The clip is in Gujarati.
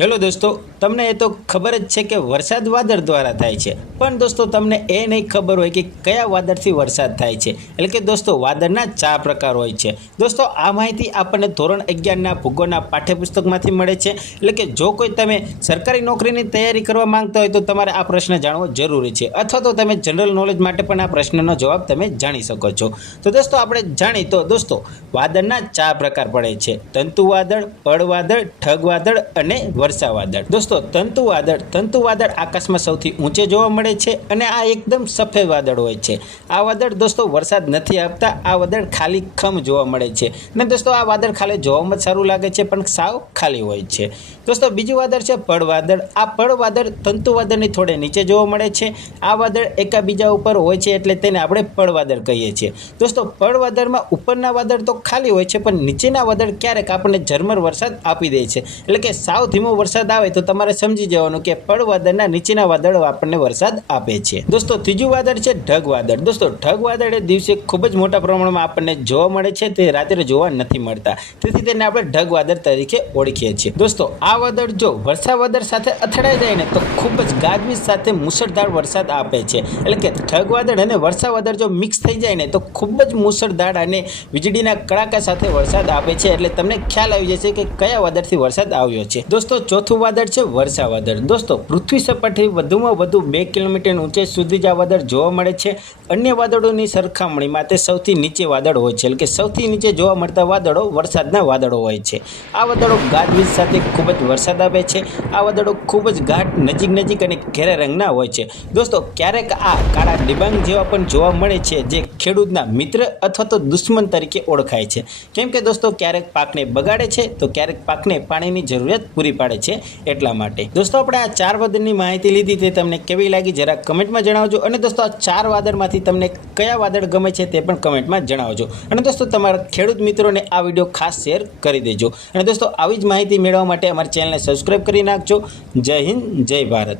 હેલો દોસ્તો, તમને એ તો ખબર જ છે કે વરસાદ વાદળ દ્વારા થાય છે, પણ દોસ્તો તમને એ નહીં ખબર હોય કે કયા વાદળથી વરસાદ થાય છે. એટલે કે દોસ્તો વાદળના 4 પ્રકાર હોય છે. દોસ્તો આ માહિતી આપણને ધોરણ 11ના ભૂગોળના પાઠ્યપુસ્તકમાંથી મળે છે. એટલે કે જો કોઈ તમે સરકારી નોકરીની તૈયારી કરવા માંગતા હોય તો તમારે આ પ્રશ્ન જાણવો જરૂરી છે, અથવા તો તમે જનરલ નોલેજ માટે પણ આ પ્રશ્નનો જવાબ તમે જાણી શકો છો. તો દોસ્તો આપણે જાણી તો દોસ્તો વાદળના 4 પ્રકાર પડે છે: તંતુ વાદળ, પડ વાદળ, ઠગ વાદળ અને વર્ષા વાદળ. દોસ્તો તંતુ વાદળ આકાશમાં સૌથી ઊંચે જોવા મળે છે અને આ એકદમ સફેદ વાદળ હોય છે. આ વાદળ દોસ્તો વરસાદ નથી આપતા. આ વાદળ ખાલી ખમ જોવા મળે છે અને દોસ્તો આ વાદળ ખાલી જોવામાં જ સારું લાગે છે, પણ સાવ ખાલી હોય છે. દોસ્તો બીજું વાદળ છે પડ વાદળ. આ પડ વાદળ તંતુ વાદળની થોડે નીચે જોવા મળે છે. આ વાદળ એકાબીજા ઉપર હોય છે એટલે તેને આપણે પડ વાદળ કહીએ છીએ. દોસ્તો પડ વાદળમાં ઉપરના વાદળ તો ખાલી હોય છે, પણ નીચેના વાદળ ક્યારેક આપણને ઝરમર વરસાદ આપી દે છે. એટલે કે સાવ ધીમો વરસાદ આવે તો તમારે સમજી જવાનું કે પડ વાદળના નીચેના વાદળો આપણને વરસાદ આપે છે. દોસ્તો ત્રીજું વાદળ છે ઢગ વાદળ. દોસ્તો ઢગ વાદળ એ દિવસે ખૂબ જ મોટા પ્રમાણમાં આપણને જોવા મળે છે, તે રાત્રે જોવા નથી મળતા, તેથી તેને આપણે ઢગ વાદળ તરીકે ઓળખીએ છીએ. દોસ્તો આ વાદળ જો વર્ષા વાદળ સાથે અથડાઈ જાય ને તો ખૂબ જ ગાજવીજ સાથે મુશળધાર વરસાદ આપે છે. એટલે કે ઢગ વાદળ અને વર્ષા વાદળ જો મિક્સ થઈ જાય ને તો ખૂબ જ મુશળધાર અને વીજળીના કડાકા સાથે વરસાદ આપે છે. એટલે તમને ખ્યાલ આવી જશે કે કયા વાદળથી વરસાદ આવ્યો છે. દોસ્તો ચોથું વાદળ છે વર્ષા વાદળ. દોસ્તો પૃથ્વી સપાટી વધુમાં વધુ 2 કિલોમીટર ઊંચાઈ સુધી જ આ વાદળ જોવા મળે છે. અન્ય વાદળોની સરખામણીમાં તે સૌથી નીચે વાદળ હોય છે. એટલે કે સૌથી નીચે જોવા મળતા વાદળો વરસાદના વાદળો હોય છે. આ વાદળો ગાજવીજ સાથે ખૂબ જ વરસાદ આપે છે. આ વાદળો ખૂબ જ ઘાટ નજીક અને ઘેરા રંગના હોય છે. દોસ્તો ક્યારેક આ કાળા ડિબાંગ જેવા પણ જોવા મળે છે, જે ખેડૂતના મિત્ર અથવા તો દુશ્મન તરીકે ઓળખાય છે. કેમ કે દોસ્તો ક્યારેક પાકને બગાડે છે તો ક્યારેક પાકને પાણીની જરૂરિયાત પૂરી પાડે છે, એટલા માટે. દોસ્તો આપણે આ 4 વાદળની માહિતી લીધી, તે તમને કેવી લાગી જરા કમેન્ટમાં જણાવજો. અને દોસ્તો આ 4 વાદળમાંથી તમને કયા વાદળ ગમે છે તે પણ કમેન્ટમાં જણાવજો. અને દોસ્તો તમારા ખેડૂત મિત્રોને આ વિડીયો ખાસ શેર કરી દેજો. અને દોસ્તો આવી જ માહિતી મેળવવા માટે અમારી ચેનલને સબસ્ક્રાઈબ કરી નાખજો. જય હિન્દ, જય ભારત.